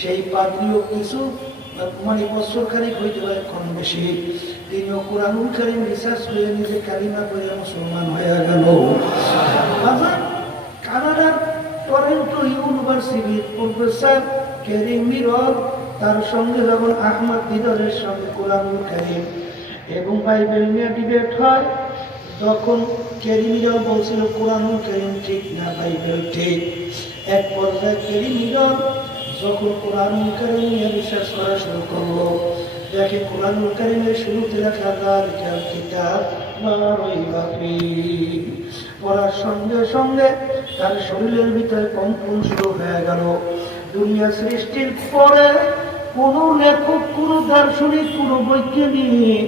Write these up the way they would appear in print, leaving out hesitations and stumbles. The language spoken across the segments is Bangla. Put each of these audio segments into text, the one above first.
সেই পাদ্রীও কিছু মানে বছর খানিক হইতে পারে কম বেশি, তিনিও কোরআনুল কারীম রিসার্চ করে নিজে কালিমা করে মুসলমান হয়ে গেল। কানাডার টরন্টো ইউনিভার্সিটির প্রফেসর কেরি মিরর, তার সঙ্গে যখন আহমদ দিদারের সঙ্গে কোরআনুল কারীম এবং বাইবেল নিয়ে ডিবেট হয়, তখন কেরি মিরর বলছিল কোরআনুল কারীম ঠিক না বাইবেল ঠিক। এক পর্যায়ে কেরি মিরর যখন কোরআনুল কারীম নিয়ে রিসার্চ করা শুরু করলো, দেখে কোরআনুল কারীমের শুরুতে লেখা যালিকাল কিতাব লা রাইবা ফীহ, পড়ার সঙ্গে সঙ্গে তার শরীরের ভিতরে কম্পন শুরু হয়ে গেল। দুনিয়া সৃষ্টির পরে কোন লেখক, কোন দার্শনিক, কোন বৈজ্ঞানিক,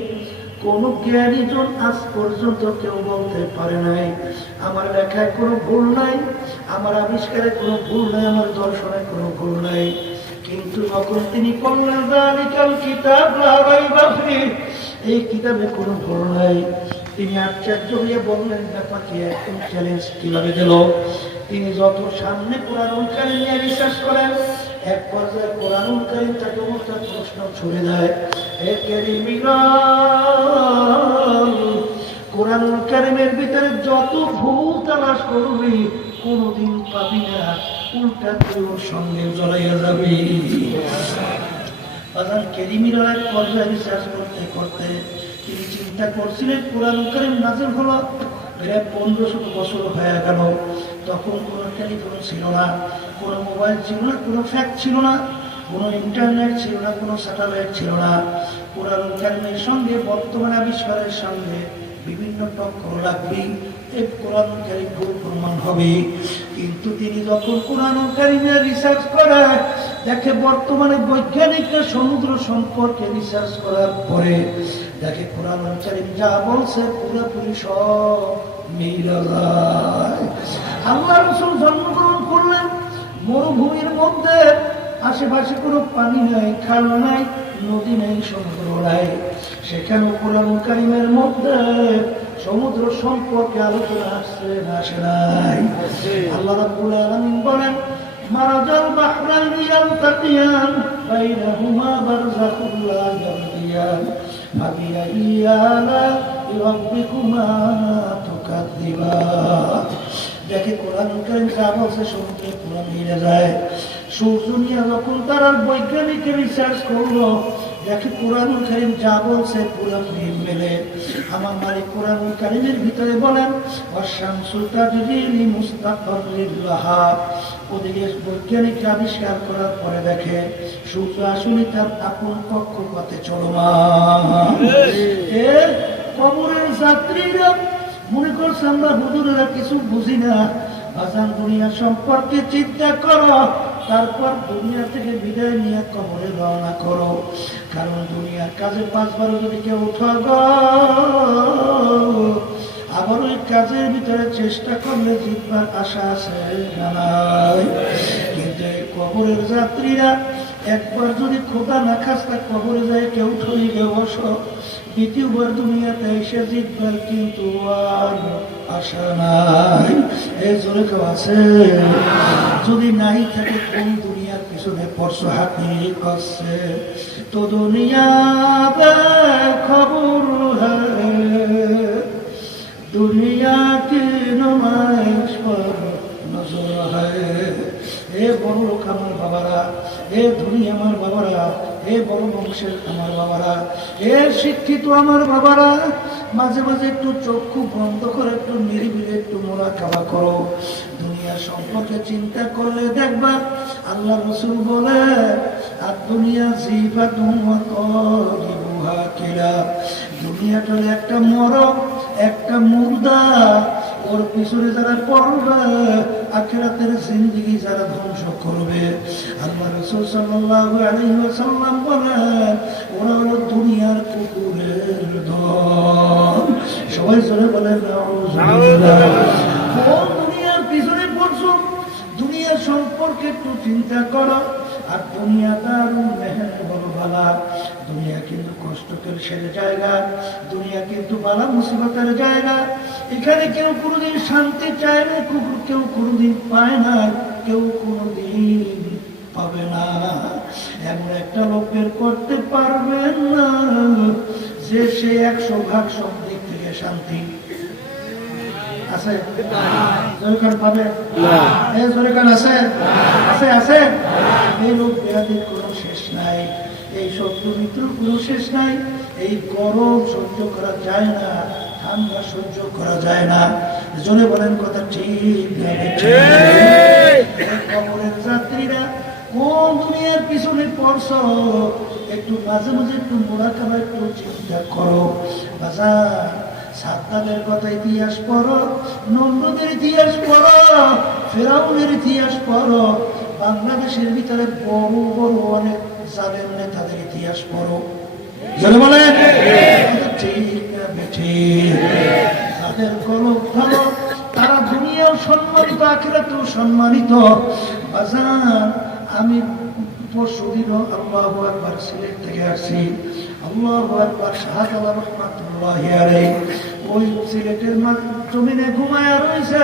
কোন জ্ঞানীজন আজ পর্যন্ত কেউ বলতে পারে নাই আমার লেখায় কোনো ভুল নাই, আমার আবিষ্কারে কোনো ভুল নাই, আমার দর্শনে কোনো ভুল নাই। কিন্তু যখন তিনি বললেন যালিকাল কিতাব লা রাইবা ফীহ, এই কিতাবে কোনো ভুল নাই, তিনি আশ্চর্য হয়ে বললেন ব্যাপারটি একদম চ্যালেঞ্জ কিভাবে দিল। তিনি যত সামনে কোরআনুল কারীম নিয়ে রিসার্চ করেন, এক পর্যায়ে কোরআনুল কারীম তাকে উল্টা প্রশ্ন ছুড়ে দেয়, হে কারীমিরাল, কোরআনুল কারীমের ভিতরে যত ভুল তালাশ করবি কোনদিন পাবি না, উল্টা তোর সঙ্গে জড়াইয়া যাবি। কারীমিরাল এক পর্যায়ে রিসার্চ করতে করতে তিনি চিন্তা করছিলেন কোরআনুল কারীম নাযিল হলো প্রায় 1500 বছর হয়ে গেল। তখন কোনো টেলিফোন ছিল না, কোনো মোবাইল ছিল না, কোনো ফ্যাক্স ছিল না, কোনো ইন্টারনেট ছিল না, কোনো স্যাটেলাইট ছিল না। কোরআনুল কারীমের সঙ্গে বর্তমান আবিষ্কারের সঙ্গে বিভিন্ন টক্কর লাগবে, এই কোরআনুল কারীম ভুল প্রমাণ হবে। কিন্তু তিনি যখন কোরআনুল কারীমের রিসার্চ করে দেখে, বর্তমানে বৈজ্ঞানিকরা সমুদ্র সম্পর্কে রিসার্চ করার পরে দেখে কোরআনুল কারীম যা বলছে পুরোপুরি সব মিল যায়। আল্লাহ রাসূল জন্মগ্রহণ করলেন মরুভূমির মধ্যে, আশেপাশে কোনো পানি নাই, খাল নাই, নদী নেই, সমুদ্র নাই। সেখানে কোরআনুল কারীমের মধ্যে সমুদ্র সম্পর্কে আলোচনা আসছে না আসে নাই? আল্লাহ রাব্বুল আলামিন বলেন মারাজাল বাহরাইনি ইয়ালতাকিয়ান বাইনাহুমা বারযাখুন লা ইয়াবগিয়ান ফাবিআইয়ি আলা'i রাব্বিকুমা তুকাযযিবান। দেখে কোরআনুল কারীম যা বলছে সমুদ্রে পুরো মিলে যায়। সূর্য নিয়ে যখন তারা বৈজ্ঞানিক রিসার্চ করলো, দেখে কোরআনুল কারীম যা বলছে পুরোপুরি মেলে। আমার মালিক কোরআনুল কারীমের ভিতরে বলেন ওয়াশ-শামসু তাজরি লিমুস্তাকাররিন লাহা, ওদিকে বৈজ্ঞানিক আবিষ্কার করার পরে দেখে সূর্য আসলে তার আপন কক্ষপথে চলমান। এর কবরের যাত্রীরা মনে করছে আমরা হুজুরেরা কিছু বুঝি না। আজান দুনিয়া সম্পর্কে চিন্তা করো, তারপর দুনিয়া থেকে বিদায় নিয়ে কবরে রওনা করো। কারণ দুনিয়ার কাজে 5 বার যদি কেউ উঠা গো, আবার ওই কাজের ভিতরে চেষ্টা করলে জিতবার আশা আছে না নাই? কিন্তু এই কবরের যাত্রীরা একবার যদি খোদা না খাস্তা কবরে যায় কেউ ঠইলে বসো, দ্বিতীয়বার দুনিয়াতে এসে জিতবার কিন্তু আর আশা নাই। এই জোরে কেউ আছে? যদি নাই থাকে কোন দুনিয়ার পিছনে পরশু হাত নিয়ে করছে, তো দুনিয়া খবর দুনিয়া কি নমাইশ পর নজর হয়। এ বড় লোক আমার বাবারা, এ ধনী আমার বাবারা, এ বড় বংশের আমার বাবারা, এ শিক্ষিত আমার বাবারা, মাঝে মাঝে একটু চক্ষু বন্ধ করে একটু নিরিবিলি একটু মুরাকাবা করো। দুনিয়া সম্পর্কে চিন্তা করলে দেখবা আল্লাহ রাসূল বলে আর দুনিয়া জিফাতুন ওয়া কাযিবুহা কিলা, দুনিয়াটা একটা মরক, একটা মুর্দা, ওর পিছনে যারা পড়বে আখিরাতের জিন্দেগি যারা ধ্বংস করবে। আল্লাহ রাসূল সাল্লাল্লাহু আলাইহি ওয়াসাল্লাম বলেন ওরা হলো দুনিয়ার কুকুরের দল। সবাই জোরে বলেন নাউযুবিল্লাহ। কোন দুনিয়ার পিছনে পড়ছো? দুনিয়া সম্পর্কে একটু চিন্তা করো। আর দুনিয়া দারুল মেহর বড় বালা, দুনিয়া কিন্তু কষ্টকর সেরে জায়গা, দুনিয়া কিন্তু বালা মুসিবতের জায়গা। এখানে কেউ কোনোদিন শান্তি চায় না, কেউ কোনোদিন পায় না, কেউ কোনোদিন পাবে না। এমন একটা লোক বের করতে পারবেন না যে সে 100% সব দিক থেকে শান্তি আছে। জোরকার পাবে জোরকার আছে আছে আছে। এই রোগ ব্যাধির কোনো শেষ নাই, এই শত্রু মিত্রর কোনো শেষ নাই। এই গরম সহ্য করা যায় না, ঠান্ডা সহ্য করা যায় না। জোরে বলেন কথা ঠিক। কবরের যাত্রীরা কোন দুনিয়ার পিছনে পড়ছ, একটু মাঝে মাঝে একটু মোরাকাবা একটু চিন্তা করো। বাজার সাদ্দামের কথা ইতিহাস পড়ো, নমরুদের ইতিহাস পড়ো, ফেরাউনের ইতিহাস পড়ো, বাংলাদেশের ভিতরে বড় বড় অনেক জালেম নেতাদের ইতিহাস পড়ো। জোরে বলেন ঠিক না ঠিক? তাদের কলম ভালো, তারা দুনিয়াও সম্মানিত, আখিরাতেও সম্মানিত। বাজার আমি পরশুদিন আল্লাহু আকবার সিলেট থেকে আসছি। আল্লাহু আকবার শাহজালাল রহমাতুল্লাহি আলাইহি ওই সিলেটের জমিনে ঘুমায়া রয়েছে।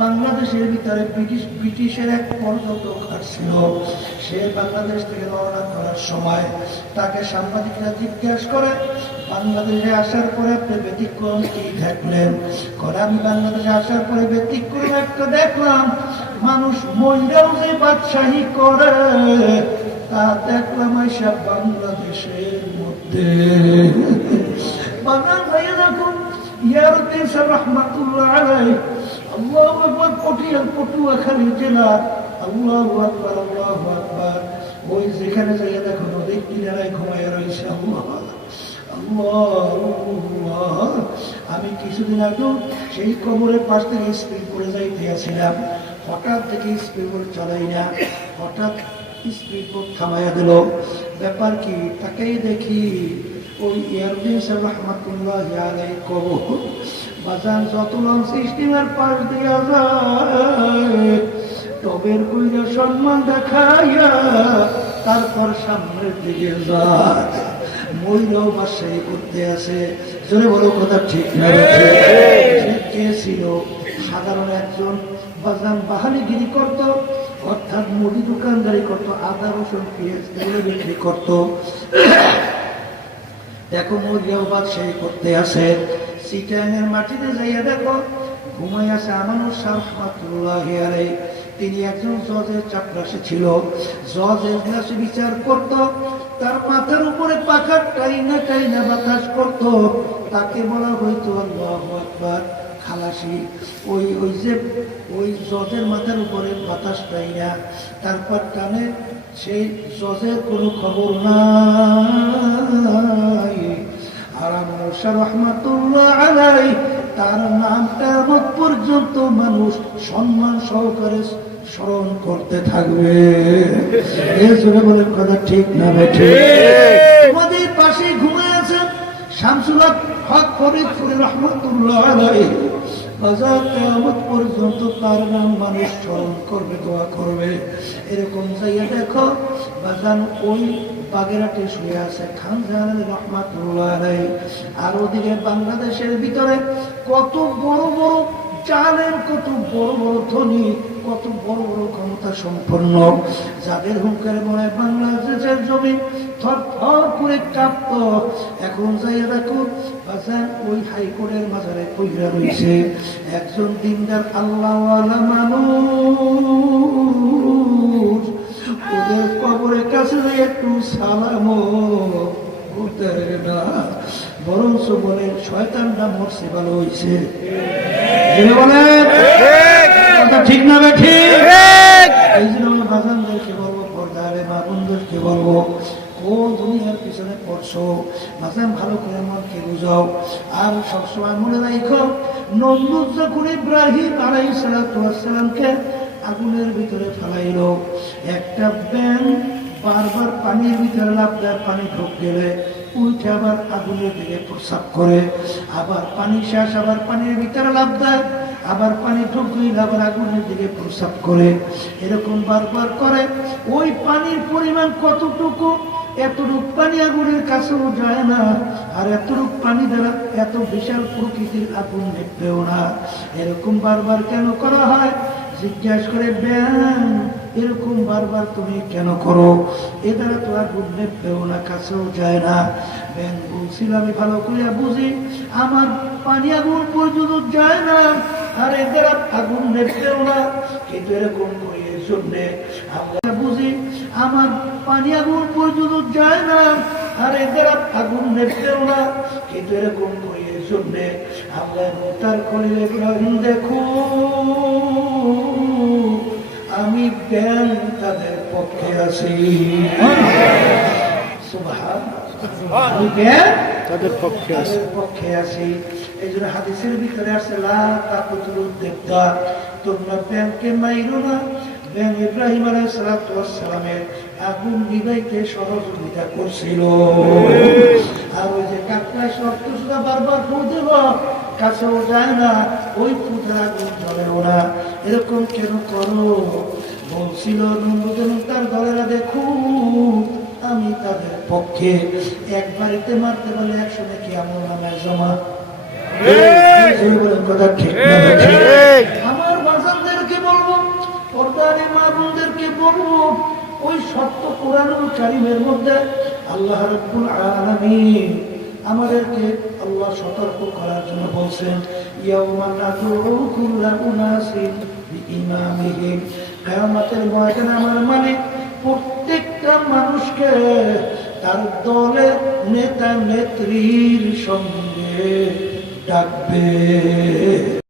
বাংলাদেশের ভিতরে ব্রিটিশের এক পর্যটক আসছিল। সে বাংলাদেশ থেকে রওনা করার সময় তাকে সাংবাদিকরা জিজ্ঞাসা করে, বাংলাদেশে আসার পরে আপনি ব্যতিক্রম কি দেখলেন? করে আমি বাংলাদেশে আসার পরে ব্যতিক্রম একটা দেখলাম, মানুষ মহিলাও যে বাদশাহী করে তা দেখলাম আইসা বাংলাদেশের মধ্যে। বাগান ভাইয়া দেখুন ইয়ারুদ্দিন সাহেব রহমাতুল্লাহ আলাইহি আল্লাহু আকবার পটুয়াখালী জেলা। আল্লাহু আকবার আল্লাহু আকবার। ওই যেখানে যাইয়া দেখো নদীর কিনারায় ঘুমাইয়া রয়েছে। আল্লাহ আল্লাহ। আমি কিছুদিন আগেও সেই কবরের পাশ থেকে স্পিড করে যাইতে আসছিলাম, হঠাৎ থেকে স্পিড বোট চালাই না, হঠাৎ স্পিড বোট থামাইয়া দিল। ব্যাপার কি? তাকেই দেখি ওই ইয়ারউদ্দিন সাহেব রহমাতুল্লাহি আলাইহি কবর। বাজার যত লঞ্চ স্টিমার পাশ দিয়া যায় টবের কইরা সম্মান দেখাইয়া তারপর সামনের দিকে যায়। মহিলাও বাসায় করতে আছে। জোরে বলো কথা ঠিক না? কে ছিল? সাধারণ একজন বাজান বাহালিগিরি করত, অর্থাৎ মুদি দোকানদারি করত, আদা রসুন পেঁয়াজ এগুলো বিক্রি করত। দেখো মহিলাও বাদশাহী করতে আছে। সিটাঙের মাটিতে যাইয়া দেখো ঘুমাই আছে আমানুর শাহ রহমাতুল্লাহি আলাইহি। তিনি একজন জজের চাপরাশি ছিল। জজ এজলাসে বিচার করত, তার মাথার উপরে পাখার টাইনা টাইনা বাতাস করত। তাকে বলা হইতো আল্লাহু আকবার খালাসি। ওই জজের মাথার উপরে বাতাস টাইনা তারপর টানে, সেই জজের কোনো খবর নাই। আর আমানুর শাহ রহমাতুল্লাহ আলাইহি তার নামটা পর্যন্ত মানুষ সম্মান সহকারে স্মরণ করতে থাকবে। বলে কথা ঠিক না বেঠিক? তোমাদের পাশে ঘুমিয়ে আছেন শামসুল হক ফরিদপুর রহমাতুল্লাহ আলাইহি। বাজার কিয়ামত পর্যন্ত তার নাম মানুষ স্মরণ করবে, দোয়া করবে। এরকম যাইয়া দেখো বাজান ওই বাগেরহাটে শুয়ে আছে খান জাহান রহমাতুল্লাহ আলাইহি। আর ওদিকে বাংলাদেশের ভিতরে কত বড় বড় জালেম, কত বড় বড় ধনী, কত বড় বড় ক্ষমতা সম্পন্ন, যাদের হুঙ্কারে মনে হয় বাংলাদেশের জমি থরথর করে কাঁপত। এখন যাইয়া দেখো বাজার ওই হাইকোর্টের মাঝারে কইরা রয়েছে একজন দিনদার আল্লাহওয়ালা মানুষ। ওদের কবরের কাছে একটু সালামও করতে না, বরঞ্চ বলেন শয়তানটা মরছে ভালো হয়েছে। ঠিক না ঠিক? এই জন্য আমরা বাজানদেরকে বলবো, পর্দারে মা বোনদেরকে বলবো, কোন দুনিয়ার পিছনে পড়ছো বাজান ভালো করে মনকে বুঝাও। আর সবসময় মনে রাখো নমরুদ যখন ইব্রাহিম আলাইহিস সালামকে আগুনের ভিতরে ফেলাইল, একটা ব্যাঙ বারবার পানির ভিতরে লাফ দেয়, পানি ঢোক গেলে উঠে আবার আগুনের দিকে প্রস্রাব করে, আবার পানি শেষ আবার পানির ভিতরে লাফ দেয়, আবার পানি ঢোক গেলে আবার আগুনের দিকে প্রস্রাব করে। এরকম বারবার করে। ওই পানির পরিমাণ কতটুকু? এতটুক পানি আগুনের কাছেও যায় না, আর এতটুক পানি দ্বারা এত বিশাল প্রকৃতির আগুন দেখবেও না। এরকম বারবার কেন করা হয়? জিজ্ঞাসা করে ব্যাং এরকম বারবার তুমি কেন করো? এ দ্বারা তো আগুন নেবেও না, কাছেও যায় না। ব্যাং বলছিল আমি ভালো করে বুঝি, আমার পানি আগুন পর্যন্ত যায় না, আর এদের আগুন নেবেও না, কিন্তু এরকম করি এর জন্যে আমরা বুঝি আমার পানি আগুন পর্যন্ত যায় না, আর এদের আগুন নেবেও না, কিন্তু এরকম করি এর জন্যে আমরা তার খলিল ইব্রাহিম দেখো আমি ব্যাং তাদের পক্ষে আছি। আমি ব্যাং তাদের পক্ষে আছি। এই জন্য হাদিসের ভিতরে আছে লা তাকুতুল দেবদা, তোমরা ব্যাংকে মাইরো না। ব্যাং ইব্রাহিম আলাইহিস সালাতু ওয়াস সালামের আগুন নিভাইতে সহযোগিতা করছিল। আর ওই যে কাকড়ায় শর্ত সুদা বারবার ফু দেব, কাছেও যায় না, ওই ফুটার আগুন জ্বলেও না। এরকম কেন করো? বলছিল নমরুদ তার দলেরা দেখো আমি তাদের পক্ষে। এক বাড়িতে মারতে পারলে 100 নাকি আমার নামের জমা। কথা ঠিক না? আমার বাজারদেরকে বলবো, পর্দারে মা বোনদেরকে বলবো, ওই সত্য কোরআনুল কারীমের মধ্যে আল্লাহ রাব্বুল আলামিন আমাদেরকে আল্লাহ সতর্ক করার জন্য বলছেন, ইয়াউমা নাদউ কুল্লা উনাসিন বিইমামিহিম। কিয়ামতের ময়দানে আমার মালিক প্রত্যেকটা মানুষকে তার দলের নেতা নেত্রীর সঙ্গে ডাকবে।